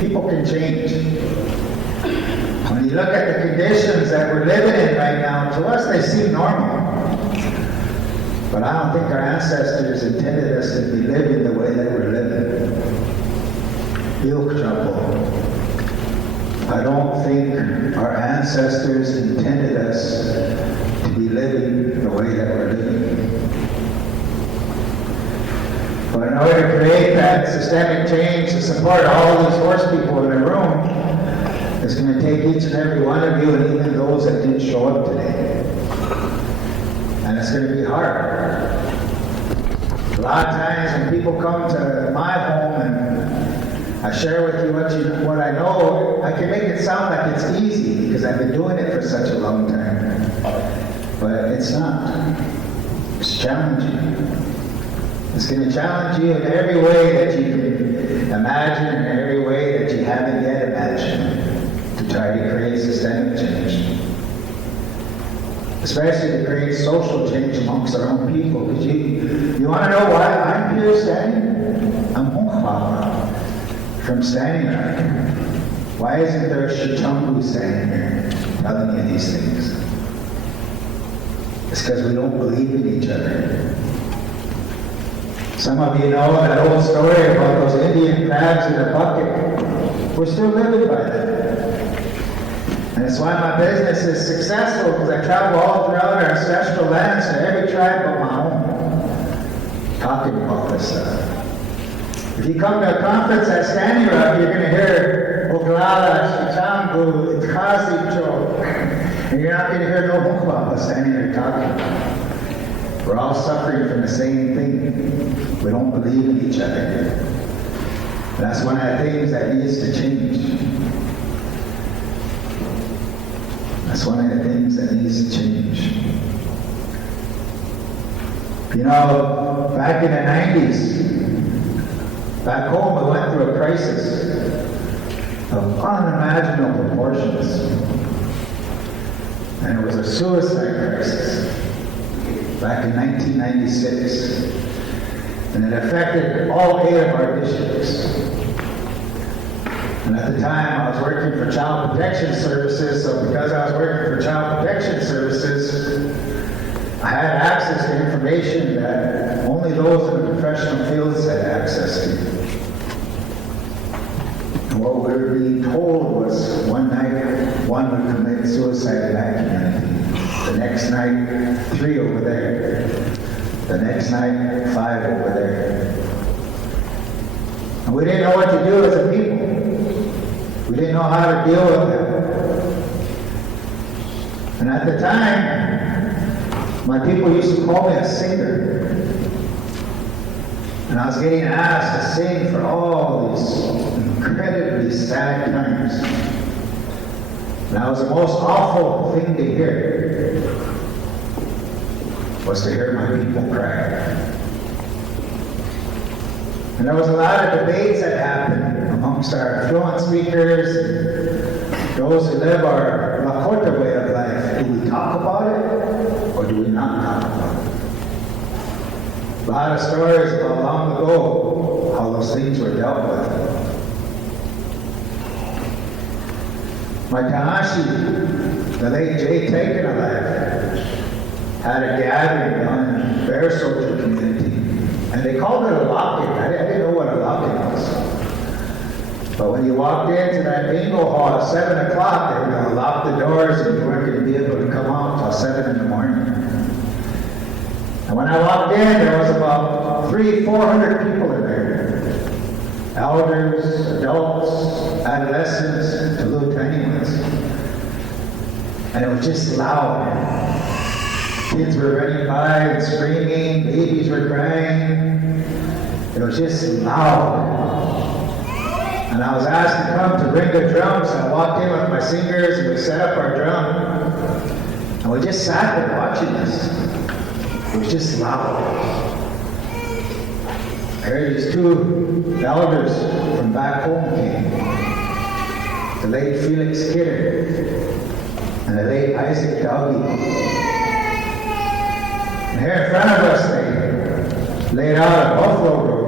People can change. When you look at the conditions that we're living in right now, to us they seem normal. But I don't think our ancestors intended us to be living the way that we're living. Real trouble. I don't think our ancestors intended us to be living the way that we're living. But in order to create that systemic change to support all these horse people in the room, it's going to take each and every one of you, and even those that didn't show up today. And it's going to be hard. A lot of times when people come to my home and I share with you what I know, I can make it sound like it's easy because I've been doing it for such a long time. But it's not. It's challenging. It's going to challenge you in every way that you can imagine, in every way that you haven't yet imagined, to try to create systemic change. Especially to create social change amongst our own people. Because you want to know why I'm here standing? I'm Hongkwa from Standing Rock. Why isn't there a Shichungu standing here telling me these things? It's because we don't believe in each other. Some of you know that old story about those Indian crabs in a bucket. We're still living by that. And it's why my business is successful, because I travel all throughout our ancestral lands to every tribe but my own, talking about this stuff. If you come to a conference at Standing Rock, you're going to hear Oglala, Shichungu, Itkazicho, and you're not going to hear no Hukwa standing there talking. We're all suffering from the same thing. We don't believe in each other. And that's one of the things that needs to change. That's one of the things that needs to change. You know, back in the 90s, back home we went through a crisis of unimaginable proportions. And it was a suicide crisis back in 1996. And it affected all 8 of our districts. And at the time, I was working for Child Protection Services, so because I was working for Child Protection Services, I had access to information that only those in the professional fields had access to. And what we were being told was one night, 1 would commit suicide in that community. The next night, 3 over there. The next night, 5 over there. And we didn't know what to do as a people. We didn't know how to deal with them. And at the time, my people used to call me a singer. And I was getting asked to sing for all these incredibly sad times. And that was the most awful thing to hear, was to hear my people cry. And there was a lot of debates that happened amongst our fluent speakers and those who live our Lakota way of life. Do we talk about it or do we not talk about it? A lot of stories about long ago, how those things were dealt with. My Tahashi, the late Jay Taken alive, had a gathering down in the Bear Soldier community. And they called it a lock-in. I didn't know what a lock-in was. But when you walked into that bingo hall at 7 o'clock, they were going to lock the doors and you weren't going to be able to come out until 7 in the morning. And when I walked in, there was about 400 people in there. Elders, adults, adolescents, to little tiny ones. And it was just loud. Kids were running by and screaming, babies were crying. It was just loud. And I was asked to come to bring the drums. I walked in with my singers and we set up our drum. And we just sat there watching this. It was just loud. I heard these 2 elders from back home came. The late Felix Kidder and the late Isaac Dowdy. And here in front of us, they laid out a buffalo robe.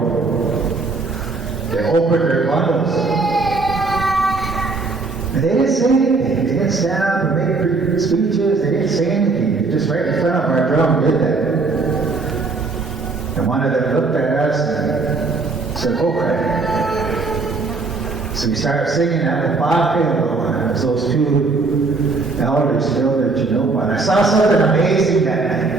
They opened their bundles. say anything. They didn't stand up and make speeches. They didn't say anything. They just right in front of our drum did that. And one of them looked at us and said, okay. So we started singing at the Bach, as those two elders filled their chanupa. And I saw something amazing that night.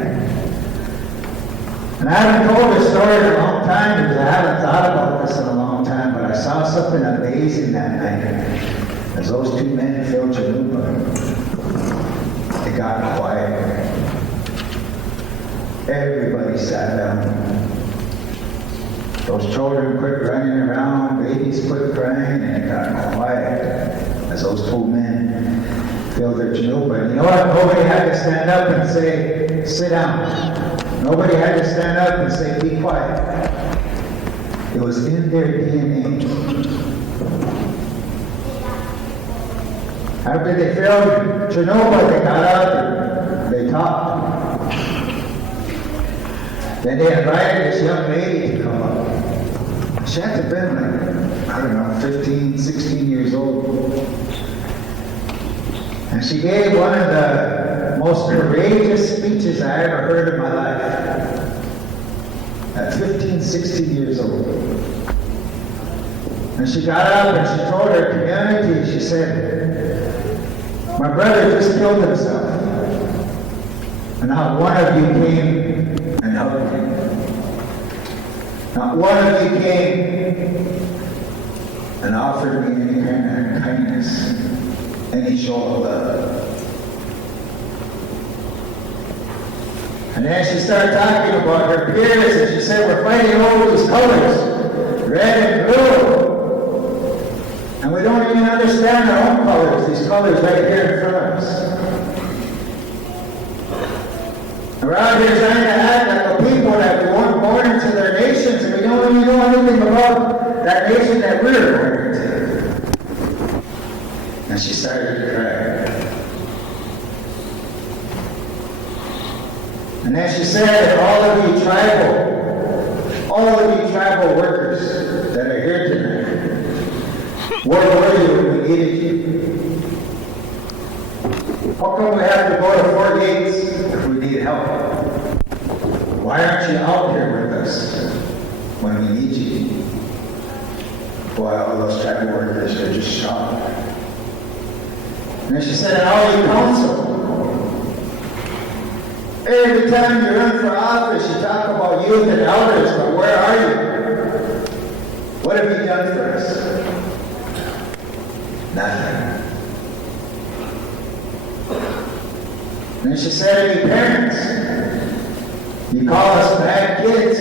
And I haven't told this story in a long time because I haven't thought about this in a long time, but I saw something amazing that night. As those two men filled chanupa, it got quiet. Everybody sat down. Those children quit running around, babies quit crying, and it got quiet as those two men filled their chanupa. And you know what? Nobody had to stand up and say, sit down. Nobody had to stand up and say, be quiet. It was in their DNA. After they filled chanupa, they got up and they talked. Then they invited this young lady to come up. She had to have been like, I don't know, 15, 16 years old. And she gave one of the most courageous speeches I ever heard in my life. At 15, 16 years old. And she got up and she told her community, she said, my brother just killed himself. And not one of you came and helped him. Not one of you came and offered me any kind of kindness, any show of love. And then she started talking about her peers, and she said, we're fighting over these colors, red and blue. And we don't even understand our own colors, these colors right here in front of us. We're out here trying to act like the people that we weren't born into their nations, and we don't even know anything about that nation that we were born into. And she started to cry. And then she said, all of you tribal workers that are here tonight, where were you when we needed you? How come we have to go to 4 gates if we need help? Why aren't you out here with us when we need you? Boy, all those tribal workers are just shocked. And then she said, and all you council, every time you run for office, you talk about youth and elders, but where are you? What have you done for us? Nothing. And she said, any parents, you call us bad kids,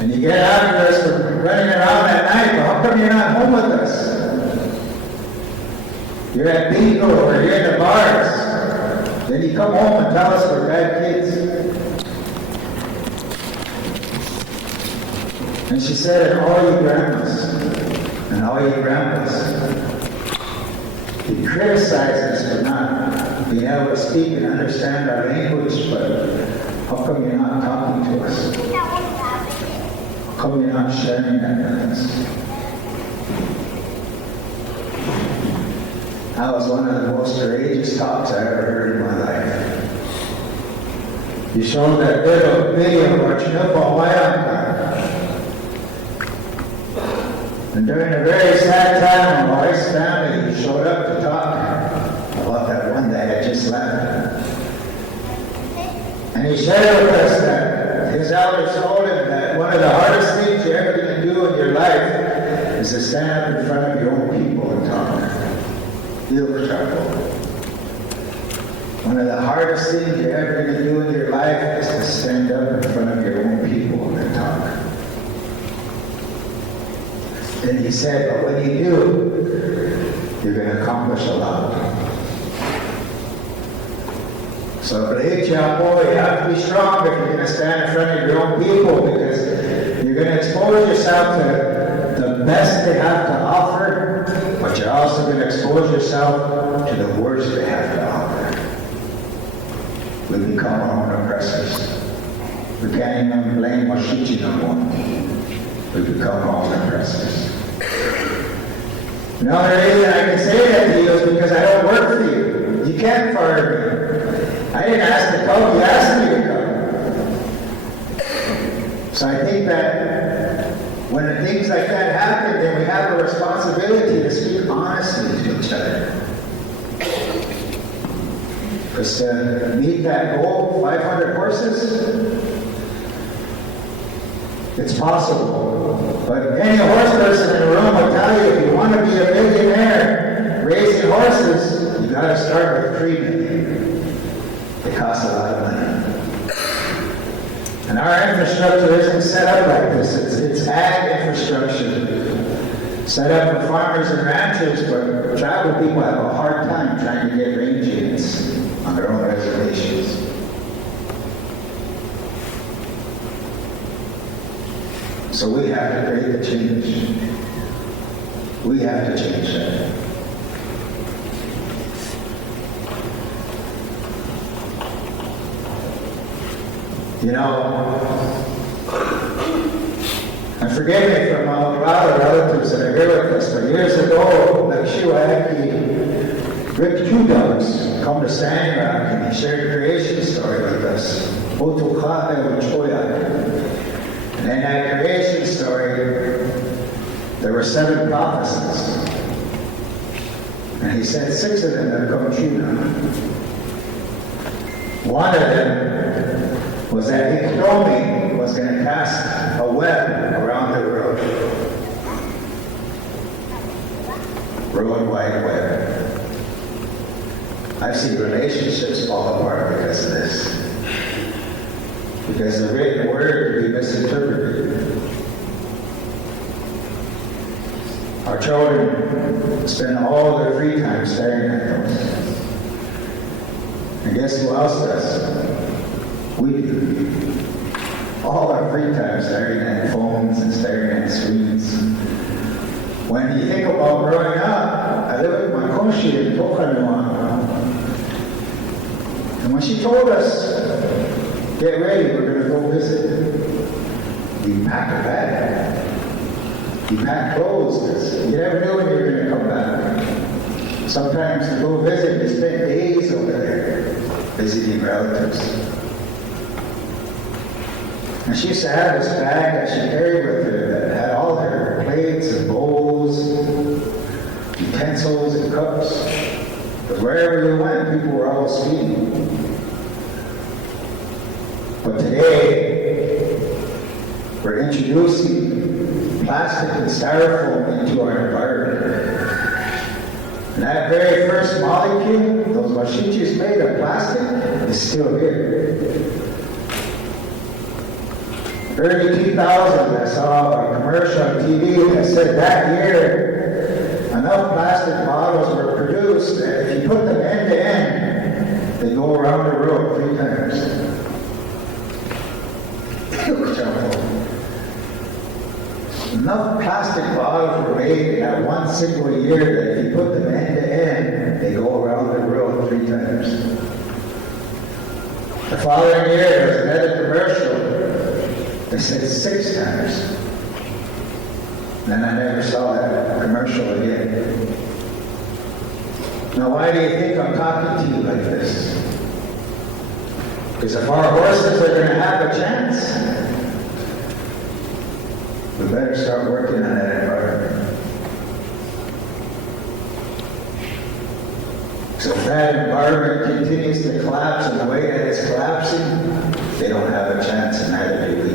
and you get after us for running around at night, but how come you're not home with us? You're at bingo or you're in the bars. Then you come home and tell us we're bad kids. And she said, and all you grandmas, and all you grandpas, you criticize us for not being able to speak and understand our language, but how come you're not talking to us? How come you're not sharing that with us? That was one of the most courageous talks I ever heard in my life. You showed that video of our Chanupa Waiaka. And during a very sad time, my wife's family showed up to talk about that one that had just left. And he shared with us that his elders told him that one of the hardest things you're ever going to do in your life is to stand up in front of your own people and talk. You'll trouble. One of the hardest things you're ever going to do in your life is to stand up in front of your own people and talk. Then he said, but when you do, you're going to accomplish a lot. So, Brave Chapo, you have to be strong if you're going to stand in front of your own people, because you're going to expose yourself to the best they have to offer, but you're also going to expose yourself to the worst they have to offer. We become our own oppressors. We can't even blame Washichi no more. We become our own oppressors. The only reason I can say that to you is because I don't work for you. You can't fire me. I didn't ask to come, you asked me to come. So I think that when things like that happen, then we have a responsibility to speak honestly to each other. Because to meet that goal, 500 horses, it's possible. But any horse person in the room will tell you, if you want to be a millionaire raising horses, you got to start with treatment. It costs a lot of money. And our infrastructure isn't set up like this. It's ag infrastructure. Set up for farmers and ranchers, but tribal people have a hard time trying to get range units on their own reservations. So we have to create the change. We have to change that. You know, and forgive me for my a lot of relatives that are here with us, but years ago, like Shiwaki, Rick Two Dogs come to Standing Rock and he shared a creation story with us. And in that creation story, there were 7 prophecies. And he said 6 of them have come true now. One of them was that Iknomi was going to cast a web around the world. World Wide Web. I've seen relationships fall apart because of this. Because the written word can be misinterpreted. Our children spend all their free time staring at those. And guess who else does? We do. All our free time staring at phones and staring at screens. When you think about growing up, I lived with my koshi in Tokanua. And when she told us, get ready, we're going to go visit, you pack a bag. You pack clothes, because you never knew when you were going to come back. Sometimes to go visit, you spend days over there visiting relatives. And she used to have this bag that she carried with her that had all her plates and bowls, utensils and cups. But wherever you went, people were always feeding. But today, we're introducing plastic and styrofoam into our environment. And that very first molecule, those washichis made of plastic, is still here. Early 2000s, I saw a commercial on TV that said that year, enough plastic bottles were produced that if you put them end to end, they go around the world 3 times. Enough plastic bottles were made in that one single year that if you put them end to end, they go around the world 3 times. The following year, there was another commercial that said 6 times. Then I never saw that commercial again. Now, why do you think I'm talking to you like this? Because if our horses are going to have a chance, we better start working on that environment. So if that environment continues to collapse in the way that it's collapsing, they don't have a chance, and neither do we.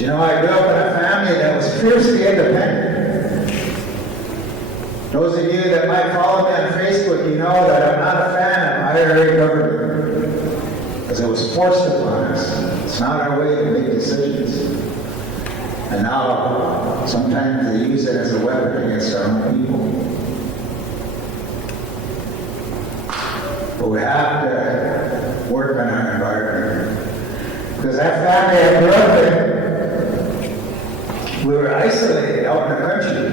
You know, I grew up in a family that was fiercely independent. Those of you that might follow me on Facebook, you know that I'm not a fan of IRA government, because it was forced upon us. It's not our way to make decisions. And now, sometimes they use it as a weapon against our own people. But we have to work on our environment. Because that family I grew up in, we were isolated out in the country.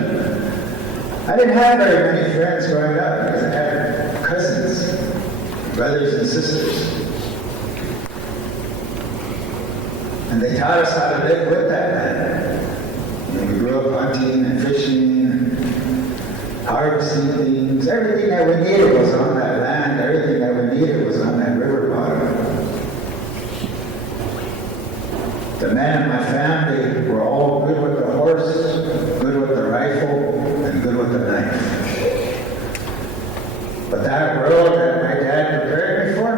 I didn't have very many friends growing up because I had cousins, brothers and sisters. And they taught us how to live with that land. And we grew up hunting and fishing, harvesting things. Everything that we needed was on that land. Everything that we needed was on that river bottom. The men in my family were all good with the horse, good with the rifle, and good with the knife. But that world that my dad prepared me for,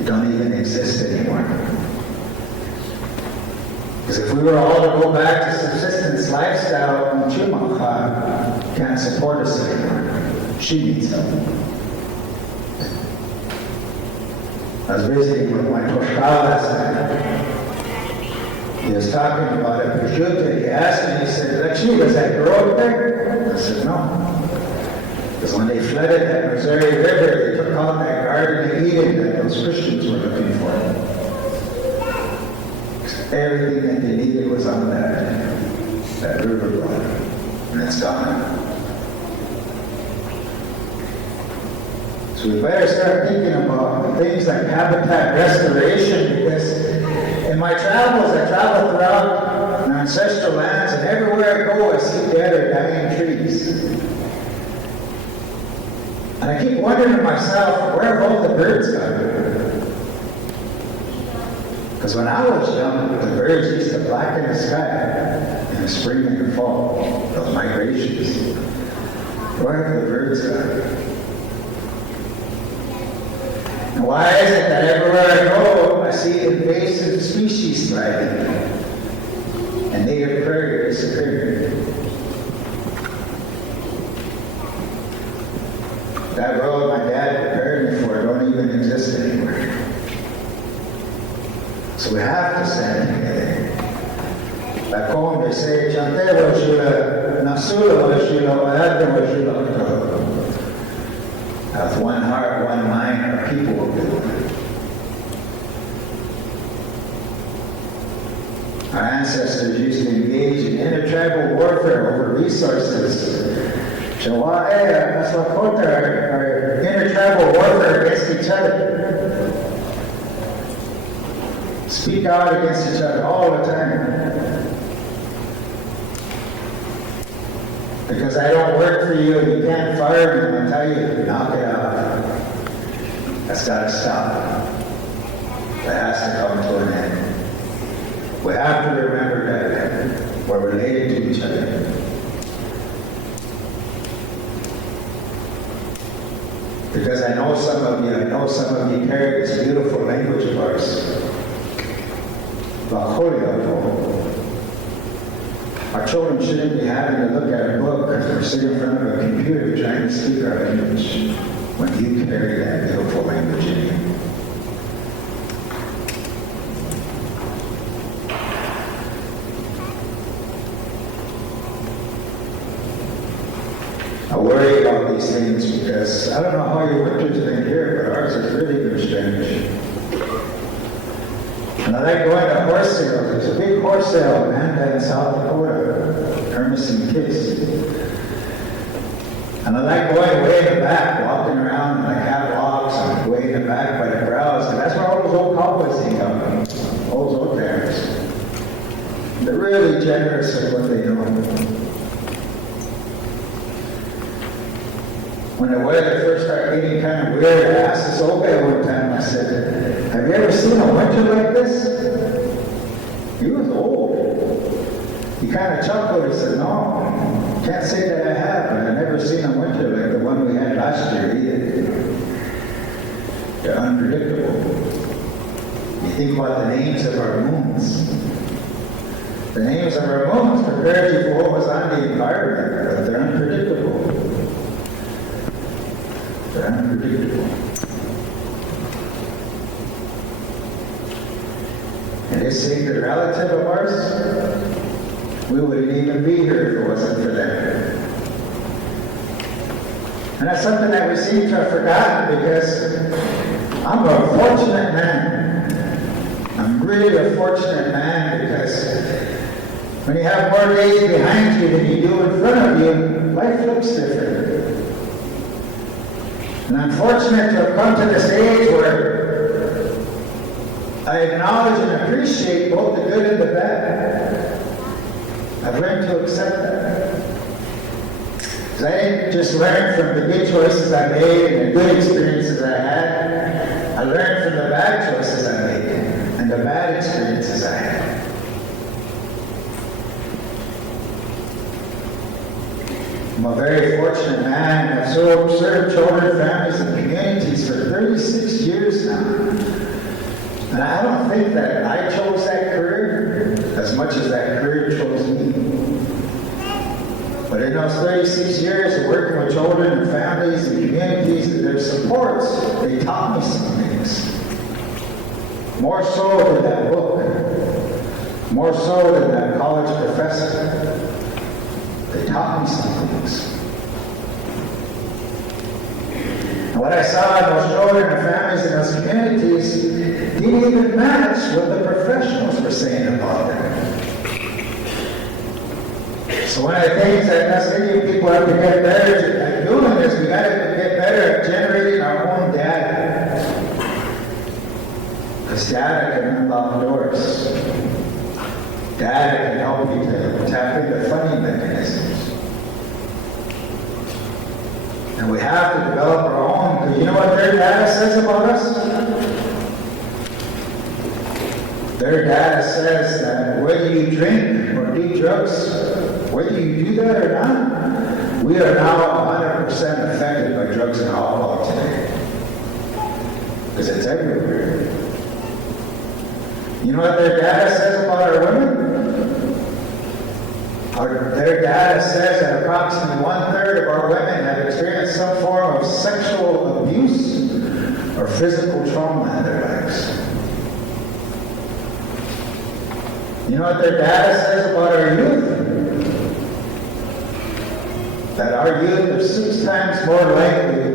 it don't even exist anymore. Because if we were all to go back to subsistence lifestyle, Chumacha can't support us anymore. She needs help. I was visiting with my Toshka last night. He was talking about a Pajutta. He asked me, he said, Lakshmi, was that grow up there? I said, no. Because when they flooded that Missouri River, they took out that Garden of Eden that those Christians were looking for. Everything that they needed was on that river bottom, and it's gone. So we better start thinking about things like habitat restoration, because in my travels, I travel throughout my ancestral lands, and everywhere I go, I see dead or dying trees. And I keep wondering to myself, where have all the birds gone? Because when I was young, the birds used to blacken the sky in the spring and the fall, those migrations. Where have the birds gone? And why is it that everywhere I go, I see invasive species thriving and native prairie disappearing? That world my dad prepared me for don't even exist anymore. So we have to stand together. Back home they say, Chante Vashula, Nasula Vashula, Vayadha Vashula. With one heart, one mind, our people will be one. Our ancestors used to engage in intertribal warfare over resources. That's what our intertribal warfare against each other. Speak out against each other all the time. Because I don't work for you, you can't fire me, I'll tell you, knock it out. That's got to stop. That has to come to an end. We have to remember that we're related to each other. Because I know some of you carry this beautiful language of ours. Our children shouldn't be having to look at a book or sit in front of a computer trying to speak our language when you carry that beautiful language in you. I worry about these things because I don't know how your winter's been here, but ours has really been strange. And I like going to horse sales. There's a big horse sale in Amanda in South Dakota, Hermiston Kids. And I like going way in the back, walking around in the catwalks and way in the back by the browse. And that's where all those old cowboys hang out, all those old parents. They're really generous with what they know. When the weather first started getting kind of weird, I asked this old guy one time, I said, have you ever seen a winter like this? He was old. He kind of chuckled. He said, no, can't say that I have, but I've never seen a winter like the one we had last year either. They're unpredictable. You think about the names of our moons. The names of our moons prepare you for what was on the environment, but they're unpredictable. They're unpredictable. And this sacred relative of ours, we wouldn't even be here if it wasn't for them. And that's something that we seem to have forgotten because I'm a fortunate man. I'm really a fortunate man because when you have more days behind you than you do in front of you, life looks different. And I'm fortunate to have come to this age where I acknowledge and appreciate both the good and the bad. I've learned to accept that. Because I didn't just learn from the good choices I made and the good experiences I had. I learned from the bad choices I made and the bad experiences I had. I'm a very fortunate man. I've served children, families, and communities for 36 years now. And I don't think that I chose that career as much as that career chose me. But in those 36 years of working with children and families and communities and their supports, they taught me some things. More so than that book. More so than that college professor. They taught me some things. And what I saw in those children and families in those communities didn't even match what the professionals were saying about them. So one of the things that us Indian people have to get better at doing is we got to get better at generating our own data. Because data can unlock doors. Data can help you to tap into funding mechanisms. And we have to develop our own, because you know what their data says about us? Their data says that whether you drink or do drugs, whether you do that or not, we are now 100% affected by drugs and alcohol today. Because it's everywhere. You know what their data says about our women? Their data says that approximately 1/3 of our women have experienced some form of sexual abuse or physical trauma in their lives. You know what their data says about our youth? That our youth are 6 times more likely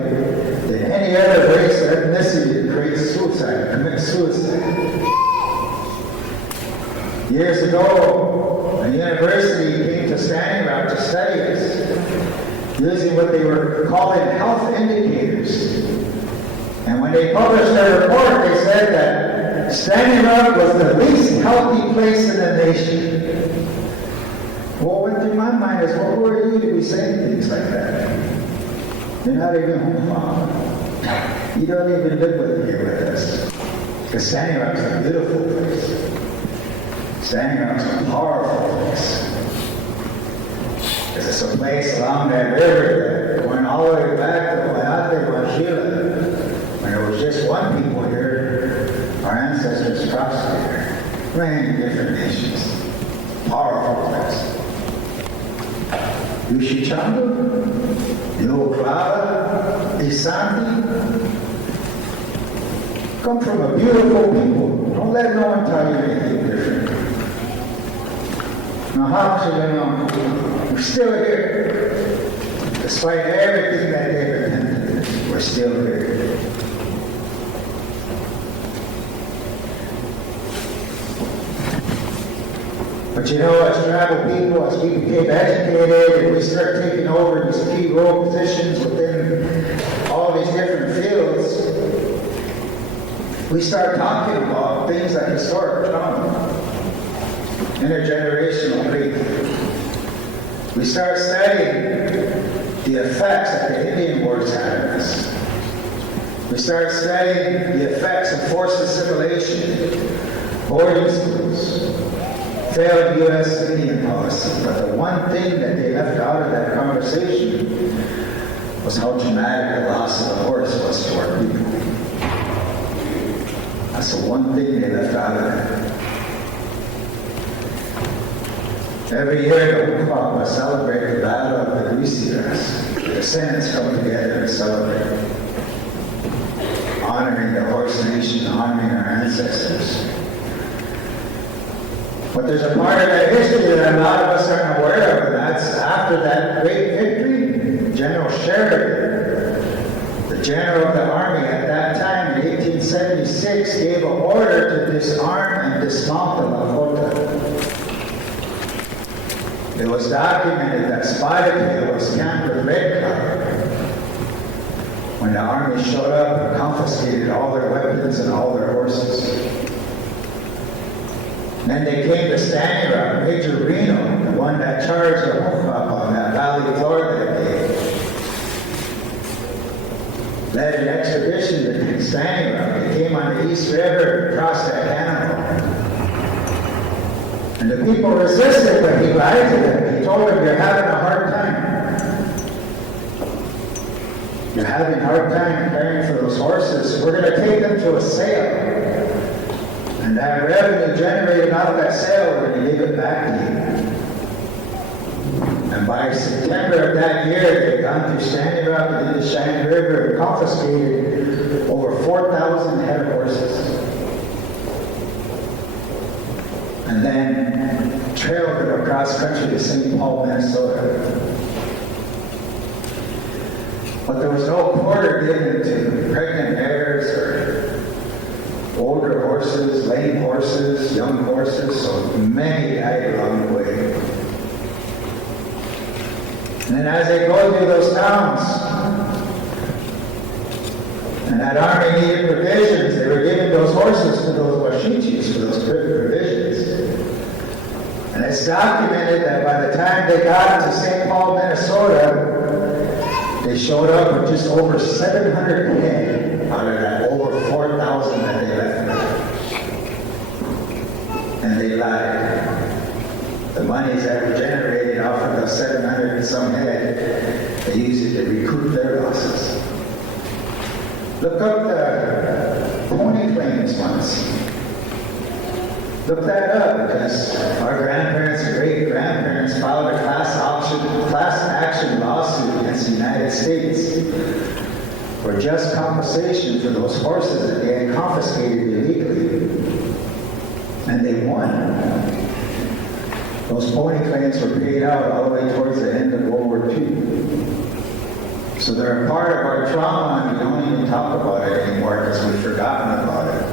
than any other race or ethnicity to commit suicide. Years ago, a university came to Standing Rock to study us, using what they were calling health indicators. And when they published their report, they said that Standing Rock was the least healthy place in the nation. What went through my mind is, well, who are you to be saying things like that? You're not even home, Mom. You don't even live with here with us. Because Standing Rock's a beautiful place. Standing Rock's a powerful place. Because it's a place along that river, going all the way back to Oyate, Washila. When there was just one people here, our ancestors crossed here. Many different nations. Powerful place. Yushichandu, Yoklava, Isanti, come from a beautiful people. Don't let no one tell you anything different. Now, how should I know? We're still here. Despite everything that they've attempted, we're still here. But you know, as tribal people, as we became educated and we start taking over these key role positions within all these different fields, we start talking about things like historic trauma, intergenerational grief. We start studying the effects that the Indian Wars had on us. We start studying the effects of forced assimilation, boarding schools, failed U.S. Indian policy. But the one thing that they left out of that conversation was how traumatic the loss of the horse was to our people. That's the one thing they left out of that. Every year, the Wukwak will celebrate the Battle of the Greasy Grass. The descendants come together and celebrate, honoring the horse nation, honoring our ancestors. But there's a part of that history that a lot of us aren't aware of, and that's after that great victory, General Sheridan, the general of the army at that time in 1876, gave an order to disarm and dismount the Lakota. It was documented that Spotted Tail was camped with Red Cloud when the army showed up and confiscated all their weapons and all their horses. Then they came to Standing Rock, Major Reno, the one that charged the Wukwak on that valley floor that day. led an expedition to Standing Rock. They came on the East River and crossed that canal. And the people resisted, but he lied to them. He told them, you're having a hard time. You're having a hard time caring for those horses. We're going to take them to a sale. And that revenue generated out of that sale, we're going to give it back to you. And by September of that year, they'd gone through Standing Rock and into Shannon River and confiscated over 4,000 head of horses. And then trailed them across country to St. Paul, Minnesota. But there was no quarter given to pregnant mares or older horses, lame horses, young horses, so many died along the way. And then as they go through those towns, and that army needed provisions, they were giving those horses to those washichis for those provisions. And it's documented that by the time they got to St. Paul, Minnesota, they showed up with just over 700 head out of that over 4,000 that they left. And they lied. The monies that were generated off of the 700 and some head, they used it to recoup their losses. Look up the pony claims once. Look that up, because our grandparents and great-grandparents filed a class action lawsuit against the United States for just compensation for those horses that they had confiscated illegally. And they won. Those pony claims were paid out all the way towards the end of World War II. So they're a part of our trauma, and we don't even talk about it anymore because we've forgotten about it.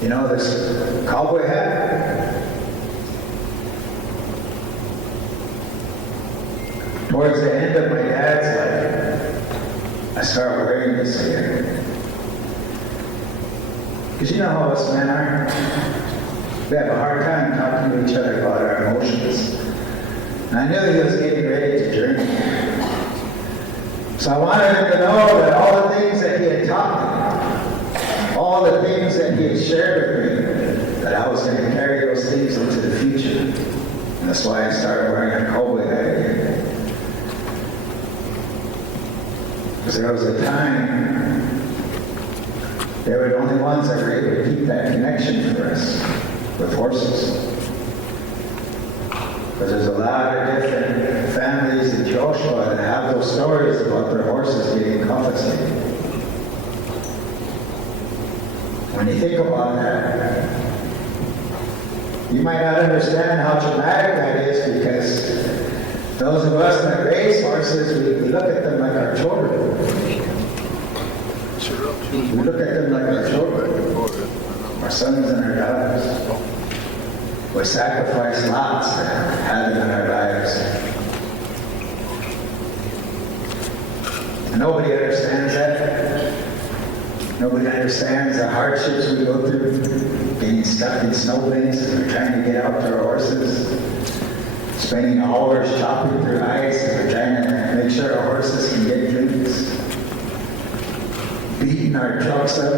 You know this cowboy hat? Towards the end of my dad's life, I started wearing this again. Because you know how us men are? We have a hard time talking to each other about our emotions. And I knew he was getting ready to journey. So I wanted him to know that all the things that he had taught me, all the things that he had shared with me, that I was going to carry those things into the future. And that's why I started wearing a cowboy hat again. Because there was a time they were the only ones that were able to keep that connection for us with horses. Because there's a lot of different families in Joshua that have those stories about their horses getting confiscated. When you think about that, you might not understand how traumatic that is, because those of us that raise horses, we look at them like our children. We look at them like our children, our sons and our daughters. We sacrifice lots to have them in our lives. And nobody understands that. Nobody understands the hardships we go through, getting stuck in snow banks as we're trying to get out to our horses, spending hours chopping through ice as we're trying to make sure our horses can get drinks, beating our trucks up.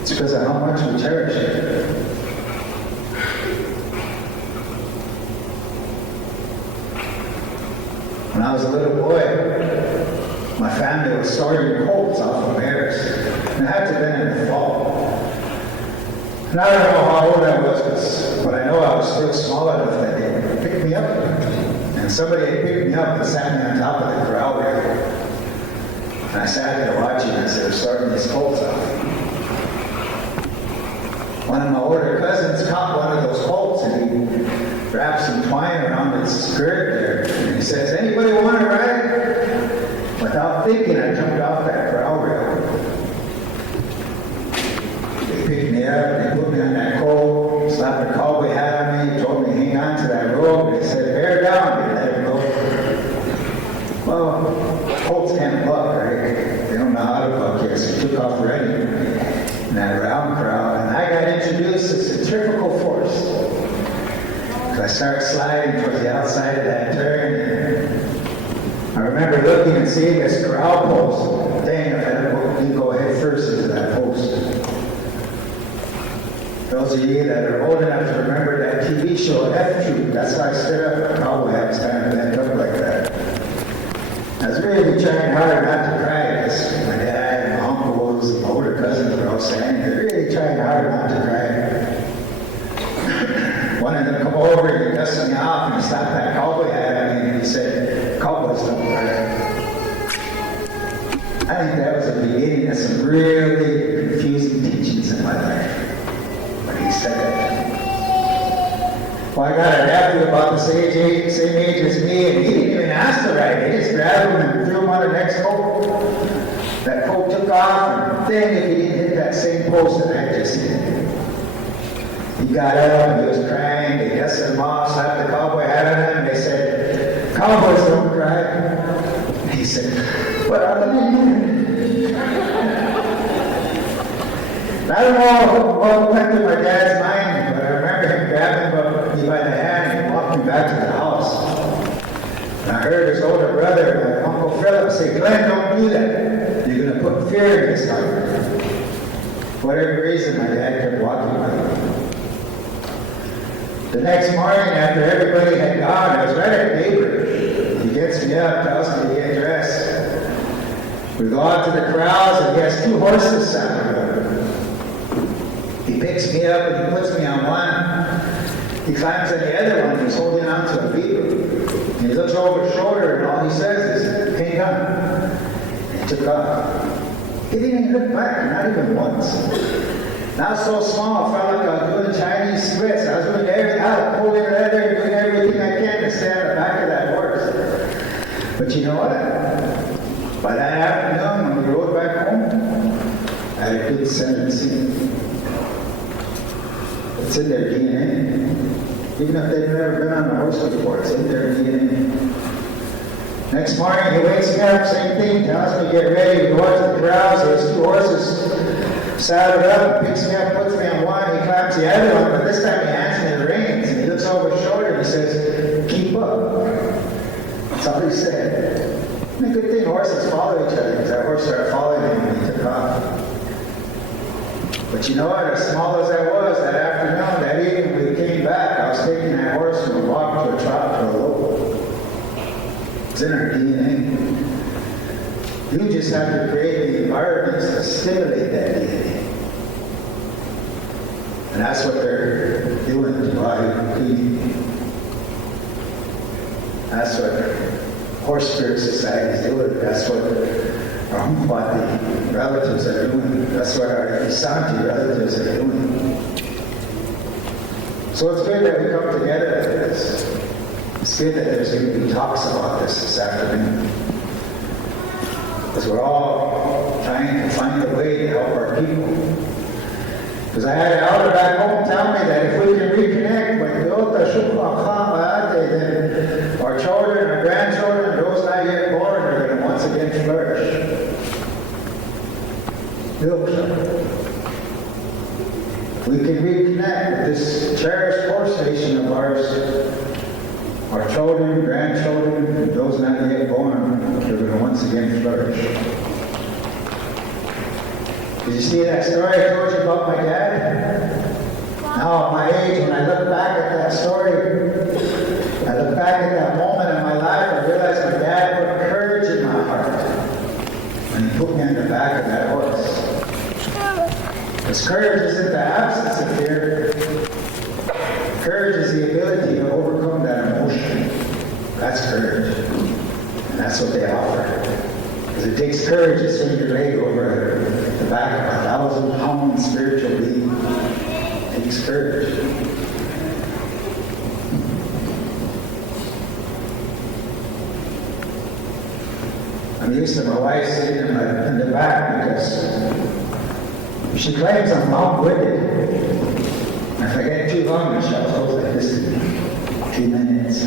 It's because of how much we cherish it. When I was a little boy, my family was sorting colts off of mares. And it had to have been in the fall. And I don't know how old I was, but I know I was still small enough that they picked me up. And somebody had picked me up and sat me on top of the corral rail. And I sat there watching as they were sorting these colts off. One of my older cousins caught one of those colts and he wrapped some twine around its skirt there. And he says, "Anybody want to ride?" Without thinking, I jumped off that corral rail. They picked me up, they put me on that colt, slapped a cowboy hat on me, told me to hang on to that rope. They said, "Bear down," and let him go. Well, colts can't buck, right? They don't know how to buck yet, so he took off running in that round corral. And I got introduced to centrifugal force. I started sliding towards the outside of that turn. I remember looking and seeing this corral post. Dang, if I didn't go head first into that post. Those of you that are old enough to remember that TV show, F Troop, that's why I stood up. I probably had to bent up like that. I was really trying hard not to cry because my dad and my uncles and my older cousins were all saying, they're really trying hard not to cry. One of them come over and he dusted me off and he slapped that cowboy hat at me and he said, "Cowboys don't cry." I think that was the beginning of some really confusing teachings in my life. When he said that. Well, I got a nephew about the same age as me, and he didn't even ask to ride. He just grabbed him and threw him on the next coat. That coat took off, and then if he didn't hit that same post that I just hit. He got up and he was crying. They dusted him off, slapped the cowboy hat on him. They said, "Cowboys don't cry." And he said, "What are they doing?" I don't know what went through my dad's mind, but I remember him grabbing me by the hand and walking me back to the house. And I heard his older brother, my Uncle Philip, say, "Glenn, don't do that. You're going to put fear in his heart." For whatever reason, my dad kept walking with me. The next morning, after everybody had gone, I was right at neighbor. He gets me up, tells me to get dressed. We go out to the corrals, and he has 2 horses saddled up. He picks me up and he puts me on one. He climbs on the other one and he's holding on to a beaver. And he looks over his shoulder and all he says is, "Hang on." And he took off. He didn't even look back, not even once. And I was so small, I felt like I was doing Chinese splits. I was doing everything, I was pulling leather and doing everything I can to stay on the back of that horse. But you know what? By that afternoon, when we rode back home, I had a good sense. It's in their DNA. Even if they've never been on a horse before, it's in their DNA. Next morning, he wakes me up, same thing, tells me to get ready. We go out to the corrals, there's 2 horses saddled up, picks me up, puts me on one, he claps the other one, but this time he hands me the reins, and he looks over his shoulder and he says, "Keep up." That's all he said. And a good thing horses follow each other, because that horse started following him and he took off. But you know what? As small as I was that afternoon, that evening when we came back, I was taking that horse from a walk to a trot to a lope. It's in our DNA. You just have to create the environments to stimulate that DNA. And that's what they're doing to body feeding. That's what Horse Spirit Society is doing. That's what our Humpati relatives are doing. That's what our Sinte relatives are doing. So it's good that we come together for this. It's good that there's going to be talks about this afternoon. Because we're all trying to find a way to help our people. Because I had an elder back home tell me that if we can reconnect with the Ota Shukha, then our children, our grandchildren, those not yet born are going to once again flourish. If we can reconnect with this cherished horse nation of ours, our children, grandchildren, those not yet born, they're going to once again flourish. Did you see that story I told you about my dad? Now at my age, when I look back at that story, I look back at that moment in my life, I realize my dad put courage in my heart when he put me on the back of that horse. Because courage isn't the absence of fear. Courage is the ability to overcome that emotion. That's courage. And that's what they offer. Because it takes courage to swing your leg over the back of a 1,000-pound spiritual being. It takes courage. I'm used to my wife sitting in the back because she claims I'm long-winded. If I get too long, she'll hold like this to me. 2 minutes.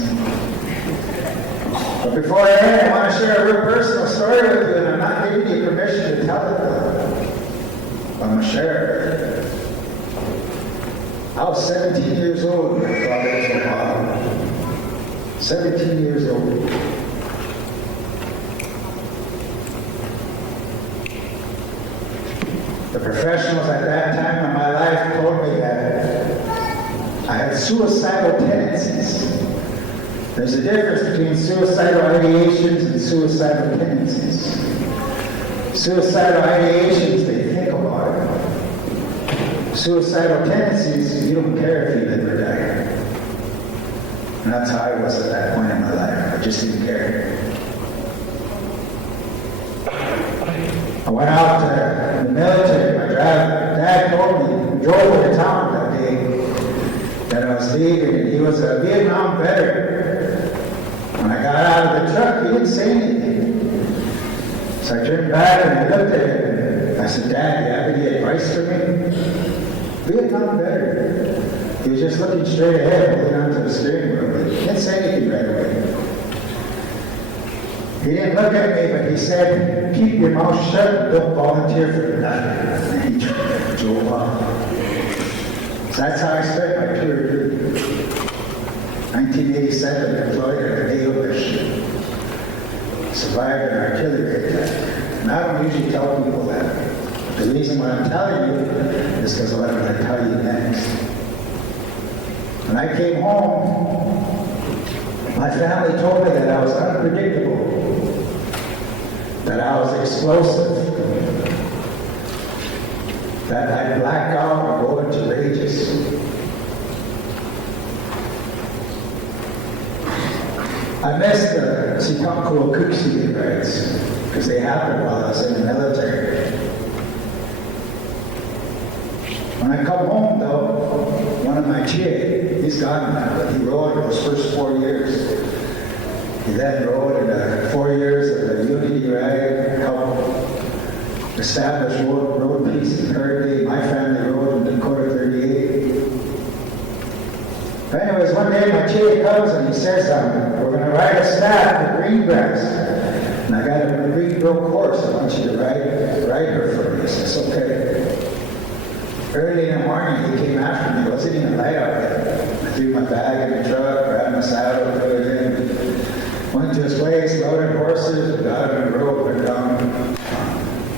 But before I end, I want to share a real personal story with you, and I'm not giving you permission to tell it. I'm going to share it. I was 17 years old when I thought it was a father. 17 years old. The professionals at that time in my life told me that I had suicidal tendencies. There's a difference between suicidal ideations and suicidal tendencies. Suicidal ideations, they think about it. Suicidal tendencies, you don't care if you live or die. And that's how I was at that point in my life. I just didn't care. I went out to the military. My dad told me, we drove into town that day, that I was leaving, and he was a Vietnam veteran. When I got out of the truck, he didn't say anything. So I turned back and I looked at him. I said, Dad, do you have any advice for me? Vietnam veteran. He was just looking straight ahead, holding onto the steering wheel. He didn't say anything right away. He didn't look at me, but he said, keep your mouth shut and don't volunteer for nothing. And he drove off. So that's how I started my tour of duty. 1987, deployed at the Naval Mission. Survived an artillery attack. And I don't usually tell people that. The reason why I'm telling you is because of what I'm going to tell you next. When I came home, my family told me that I was unpredictable, that I was explosive, that I'd black out or go into rages. I missed the Sinte riots because they happened while I was in the military. When I come home, though, one of my kids, he's gone now, but he rode in his first 4 years. He then rode in the 4 years of the Unity riot, helped establish road peace in Hurricane. My family rode in Dakota 38. But anyways, one day my kid comes and he says, we're going to ride a staff to Greengrass. And I got a Greenbrook horse. I want you to ride her for me. I says, okay. Early in the morning, he came after me. It wasn't even light out yet. I threw my bag in the truck, grabbed my saddle, put it in. Went to his place, loaded horses, got on the road, went down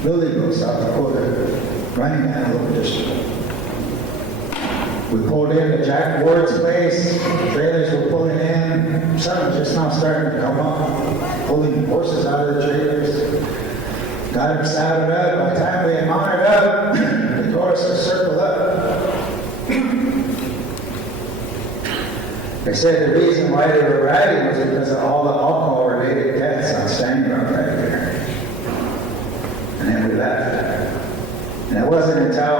Lillyville, South Dakota, running antelope district. We pulled into Jack Ward's place, trailers were pulling in, sun was just now starting to come up, pulling horses out of the trailers. Got him saddled up. By the time we had mounted up, they told us to circle up. They said the reason why they were riding was because of all the alcohol-related deaths on Standing Rock right there. And then we left. And it wasn't until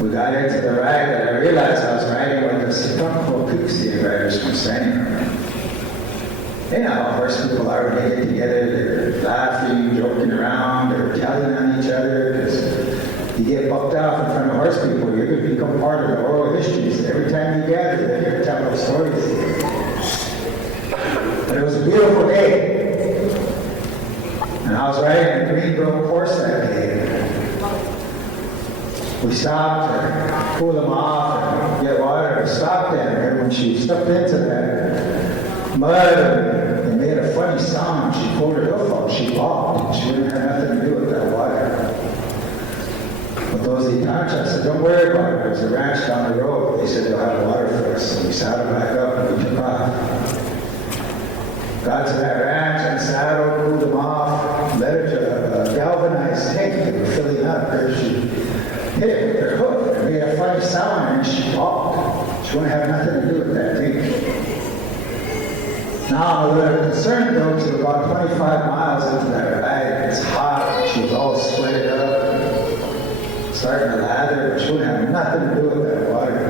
we got into the ride that I realized I was riding with the Sinte riders from Standing Rock. You know how horse people are when they get together, they're laughing, joking around, they're telling on each other, because you get bucked off in front of horse people, you're going to become part of the oral histories. Every time you gather, they're going to tell those stories. But it was a beautiful day. And I was riding a Greenbrook horse that day. We stopped to cool them off and get water. We stopped there, and when she stepped into that mud, it made a funny sound. She pulled her hoof out, she balked, and she didn't have nothing to do with that water. But those he touched, I said, don't worry about it. There's a ranch down the road. They said they'll have water for us. So we saddled back up and we took off. Got to that ranch and saddled, cooled them off, led her to a galvanized tank that we were filling up. There she hit it with her hoof. It made a funny sound and she balked. She wouldn't have nothing to do with that tank. Now I'm a little concerned though, because we're about 25 miles into that ride. It's hot. She was all sweated up, starting to lather, but she wouldn't have nothing to do with that water.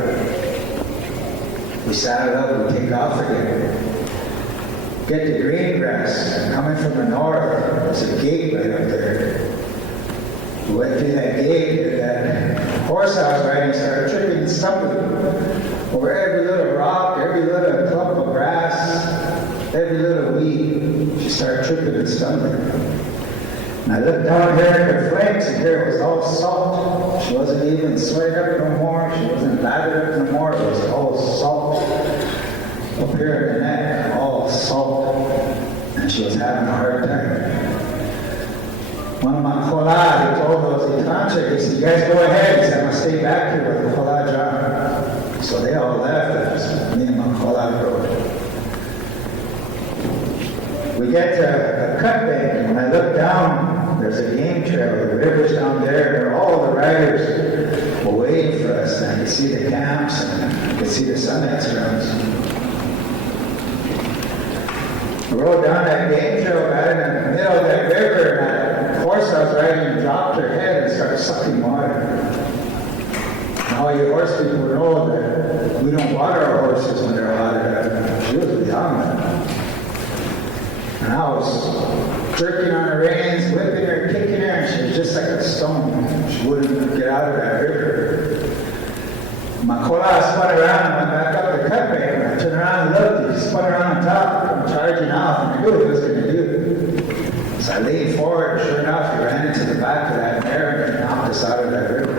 We saddled up, we take off again. Get to Greengrass, coming from the north. There's a gate right up there. We went through that gate, and that horse I was riding started tripping and stumbling over every little rock, every little clump of grass, every little weed. She started tripping and stumbling. And I looked down here at her flanks, and here it was all salt. She wasn't even sweated up no more. She wasn't lathered up no more. It was all salt up here in the neck, all salt. And she was having a hard time. One of my kola, he told those Itancha, he said, you guys go ahead. He said, I'm going to stay back here with the kola John. So they all left. It was me and my kola rode. We get to a cut bank, and when I look down, there's a game trail. The river's down there, and all the riders were waiting for us. And I could see the camps, and I could see the sunlight surrounds. We rode down that game trail, got in the middle of that river, and the horse I was riding dropped her head and started sucking water. And all you horse people know that we don't water our horses when they're watered. She was young. And I was jerking on her reins, whipping her, kicking her, and she was just like a stone. She wouldn't get out of that river. My kola spun around and went back up the cut bank. And I turned around and looked, he spun around on top, I'm charging off, and I knew what he was going to do. So I leaned forward, and sure enough, he ran into the back of that mare and knocked us out of that river.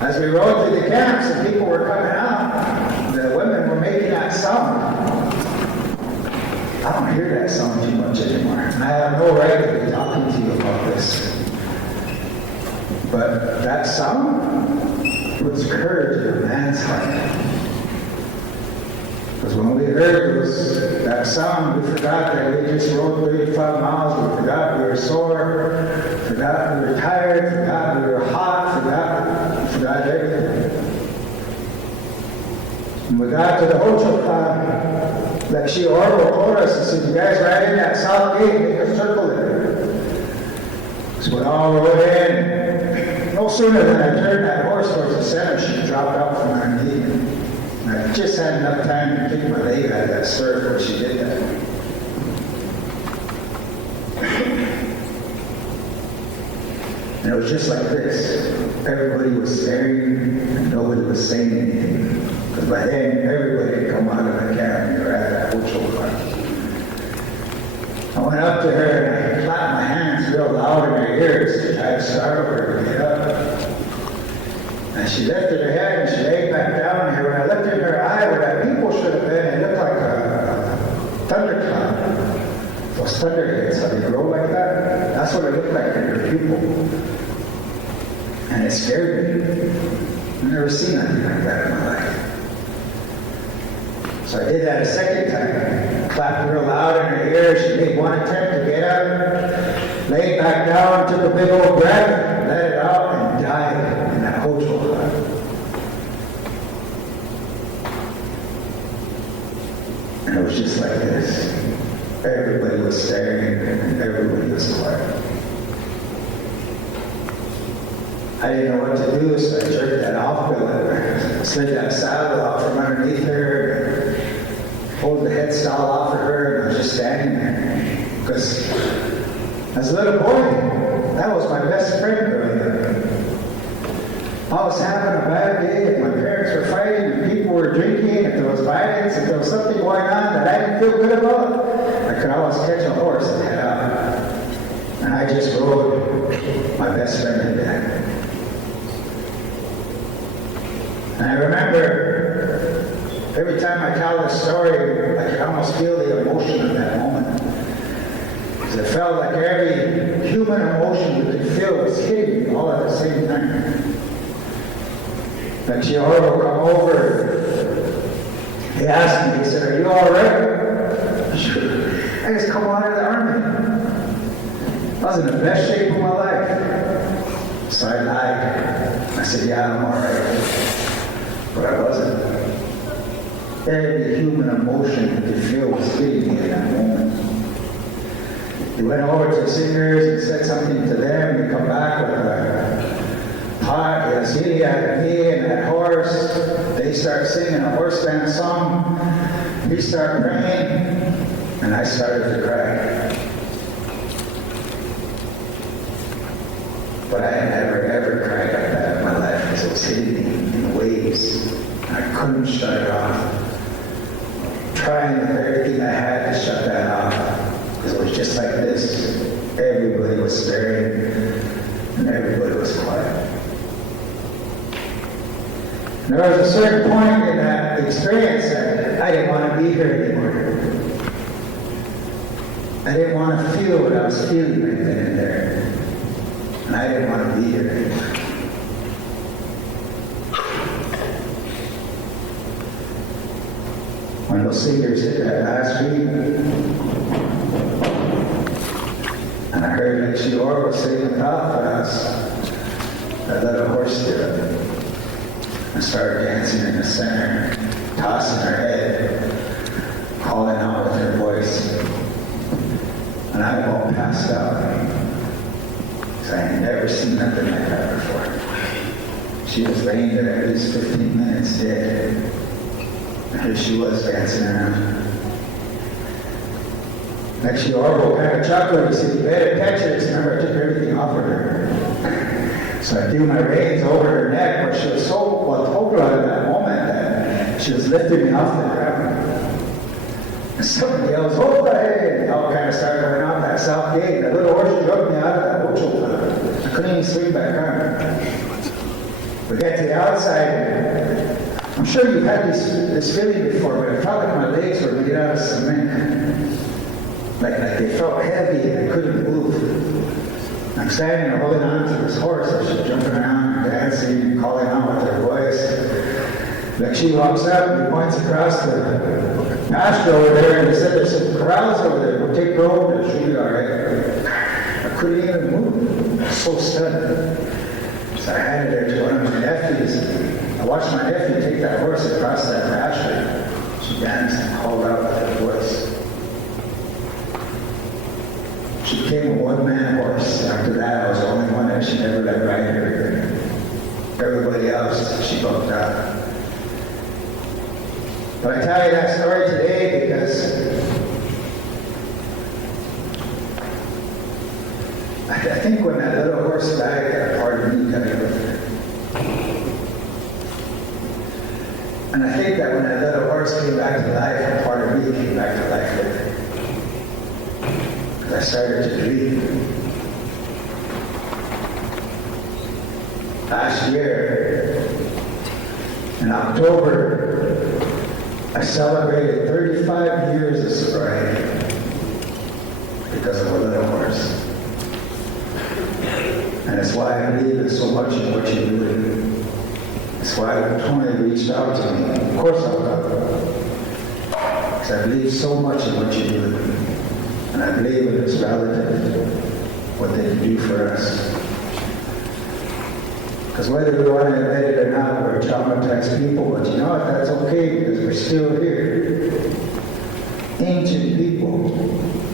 As we rode through the camps and people were coming out, the women were making that sound. I don't hear that sound too much anymore. And I have no right to be talking to you about this. But that sound puts courage in a man's heart. Because when we heard that sound, we forgot that we just rode 35 miles. We forgot we were sore, forgot we were tired, forgot we were hot, forgot everything. And we got to the hotel club, like she Orville told us, and said, you guys ride in that south gate, make a circle there. So we all rode in. No sooner than I turned that horse towards the center, she dropped out from her knee. And I just had enough time to kick my leg out of that stirrup when she did that. And it was just like this. Everybody was staring and nobody was saying anything. Because by then, everybody had come out of the camp and they were at that hotel club. I went up to her and I clapped my hands real loud in her ears to try to startle her to get up. And she lifted her head and she laid back down, and when I looked in her eye where that pupil should have been, it looked like a thundercloud. Those thunderheads, how they grow like that? That's what it looked like in her pupil. And it scared me. I've never seen anything like that in my life. So I did that a second time. Clapped real loud in her ear. She made one attempt to get up, laid back down, took a big old breath, let it out, and died in that hotel club. And it was just like this. Everybody was staring and everybody was quiet. I didn't know what to do, so I jerked that off billet, slid that saddle off from underneath her, pulled the head stall off of her, and I was just standing there. Because as a little boy, that was my best friend growing up. I was having a bad day, and my parents were fighting, and people were drinking, if there was violence, if there was something going on that I didn't feel good about, I could always catch a horse and head out. And I just rode my best friend to death. And I remember every time I tell this story, I can almost feel the emotion of that moment. Because it felt like every human emotion you could feel was hitting me all at the same time. Like she would come over, he asked me, he said, are you all right? Sure. I just come out of the army. I was in the best shape of my life. So I lied. I said, yeah, I'm all right. But I wasn't. Every human emotion you could feel was hitting me in that moment. He went over to the singers and said something to them. He come back with a pot. He has me and that horse. They start singing a horse dance song. He started praying, and I started to cry. But I had never ever cried like that in my life because it was hitting me in waves. I couldn't shut it off. Trying with everything I had to shut that off. Because it was just like this. Everybody was staring. And There was a certain point in that experience that I didn't want to be here anymore. I didn't want to feel what I was feeling right then and there. And I didn't want to be here anymore. When those singers hit that last week, and I heard that she was sitting on top of us, I let a horse get up. I started dancing in the center, tossing her head, calling out with her voice. And I about passed out. Because I had never seen nothing like that before. She was laying there at least 15 minutes dead. And here she was dancing around. Next year, Orville kind of chuckled. He said, "You better catch her." Remember, I took everything off of her. So I threw my reins over her neck, but she was so total at that moment that she was lifting me off the ground. And someone yells, "Oh, hey!" And they all kind of started going out that south gate. That little horse drugged me out of that ocho. I couldn't even swing back on. We get to the outside. I'm sure you've had this feeling before, but I felt like my legs were made out of cement. Like they felt heavy and I couldn't move. I'm standing there holding on to this horse, and she's jumping around, dancing, and calling out with her voice. Like she walks up and points across the pasture over there, and he said, "There's some corrals over there. We'll take her over there. She'll be all right." I couldn't even move. I was so stunned. So I handed her to one of my nephews. I watched my nephew take that horse across that pasture. She danced and called out with her voice. She became a one-man horse. After that, I was the only one that she never let ride her. Everybody else, she bumped out. But I tell you that story today because I think when that little horse died, a part of me died with her. And I think that when that little horse came back to life, a part of me came back to life with her. I started to dream. Last year, in October, I celebrated 35 years of sobriety because of a little horse. And it's why I believe in so much in what you're doing. It's why Tony reached out to me. Of course I'll go. Because I believe so much in what you're doing. And I believe it is relative, what they can do for us. Because whether we want to admit it or not, we're traumatized people, but you know what, that's okay because we're still here. Ancient people,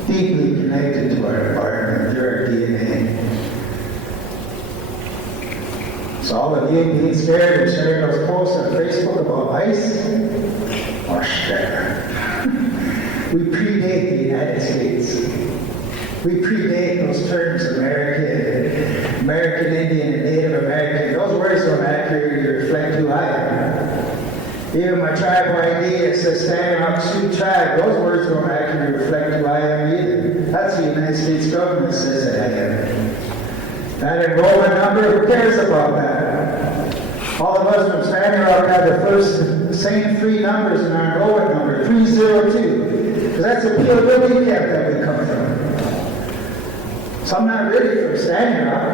deeply connected to our environment, through our DNA. So all of you being scared and sharing those posts on Facebook about ICE, or share. We predate the United States. We predate those terms, American Indian, and Native American. Those words don't accurately reflect who I am. Even my tribal ID, it says Stanhope Sioux Tribe. Those words don't accurately reflect who I am either. That's the United States government says that I am. That enrollment number, who cares about that? All of us from Standing Rock have the same three numbers in our enrollment number, 302. Because that's the POW camp that we come from. So I'm not really from Standing Rock.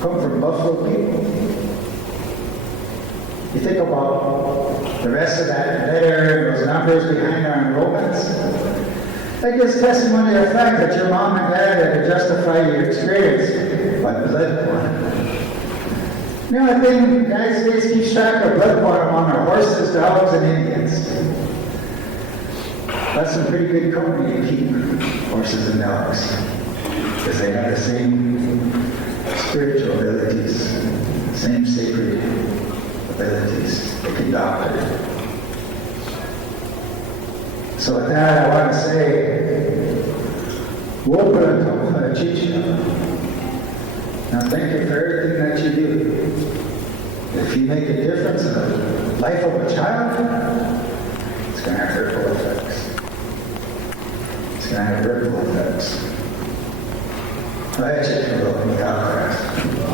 Come from Buffalo people. You think about the rest of that letter, those numbers behind our enrollments. That gives testimony of the fact that your mom and dad had to justify your experience by blood quantum. You know, I think the United States keeps track of blood quantum on our horses, dogs, and Indians. That's some pretty good company to keep horses and dogs, because they have the same spiritual abilities, same sacred abilities. They can doctor. So with that, I want to say, now thank you for everything that you do. If you make a difference in the life of a child, it's going to have ripple effects. It's going to have ripple effects. I had you to look me up there.